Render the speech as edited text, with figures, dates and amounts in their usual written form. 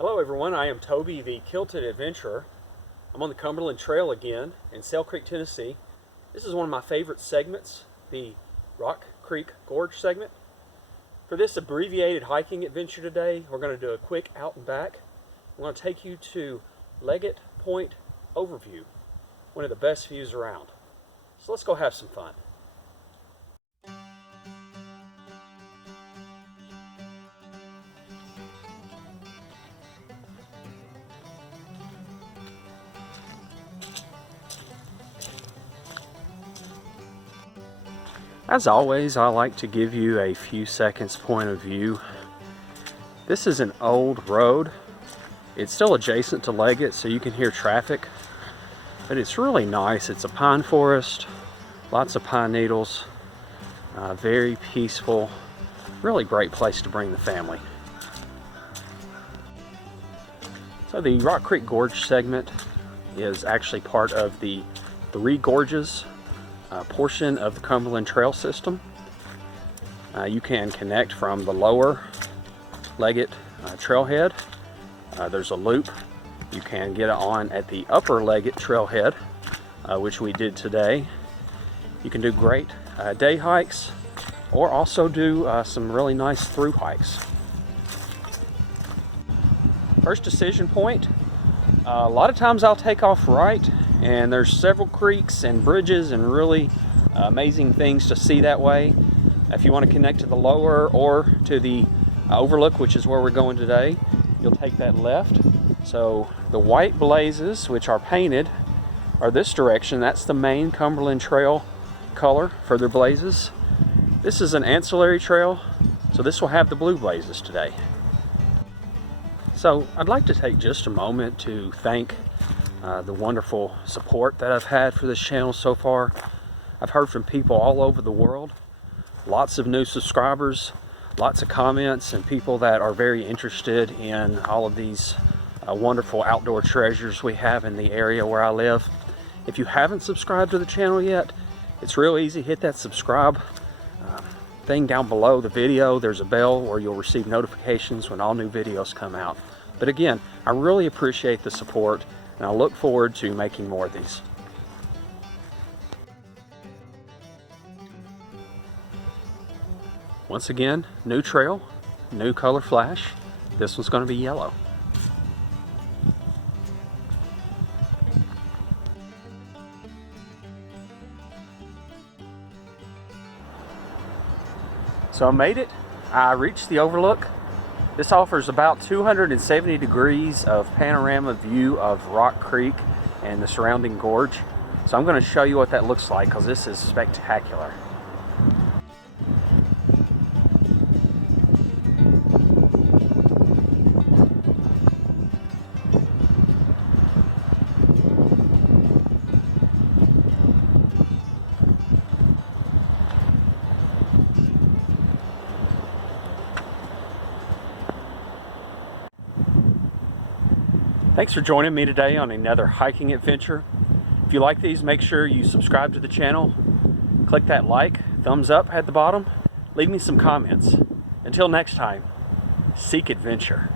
Hello everyone, I am Toby, the Kilted adventurer. I'm on the Cumberland Trail again in Sail Creek, Tennessee. This is one of my favorite segments, the Rock Creek Gorge segment. For this abbreviated hiking adventure today, we're going to do a quick out and back. I'm going to take you to Leggett Point Overview, one of the best views around. So let's go have some fun. As always, I like to give you a few seconds point of view. This is an old road. It's still adjacent to Leggett, so you can hear traffic, but it's really nice. It's a pine forest, lots of pine needles, very peaceful, really great place to bring the family. So the Rock Creek Gorge segment is actually part of the Three Gorges portion of the Cumberland Trail system. You can connect from the lower Leggett trailhead. There's a loop you can get on at the upper Leggett trailhead, which we did today. You can do great day hikes or also do some really nice through hikes. First decision point, a lot of times I'll take off right, and there's several creeks and bridges and really amazing things to see that way. If you want to connect to the lower or to the Overlook, which is where we're going today, you'll take that left. So the white blazes, which are painted, are this direction. That's the main Cumberland Trail color for their blazes. This is an ancillary trail, so this will have the blue blazes today. So I'd like to take just a moment to thank the wonderful support that I've had for this channel so far. I've heard from people all over the world, lots of new subscribers, lots of comments, and people that are very interested in all of these wonderful outdoor treasures we have in the area where I live. If you haven't subscribed to the channel yet, it's real easy. Hit that subscribe thing down below the video. There's a bell where you'll receive notifications when all new videos come out. But again, I really appreciate the support, and I look forward to making more of these. Once again, new trail, new color flash. This one's going to be yellow. So I made it. I reached the Overlook. This offers about 270 degrees of panorama view of Rock Creek and the surrounding gorge. So I'm going to show you what that looks like, because this is spectacular. Thanks for joining me today on another hiking adventure. If you like these, make sure you subscribe to the channel. Click that like, thumbs up at the bottom. Leave me some comments. Until next time, seek adventure.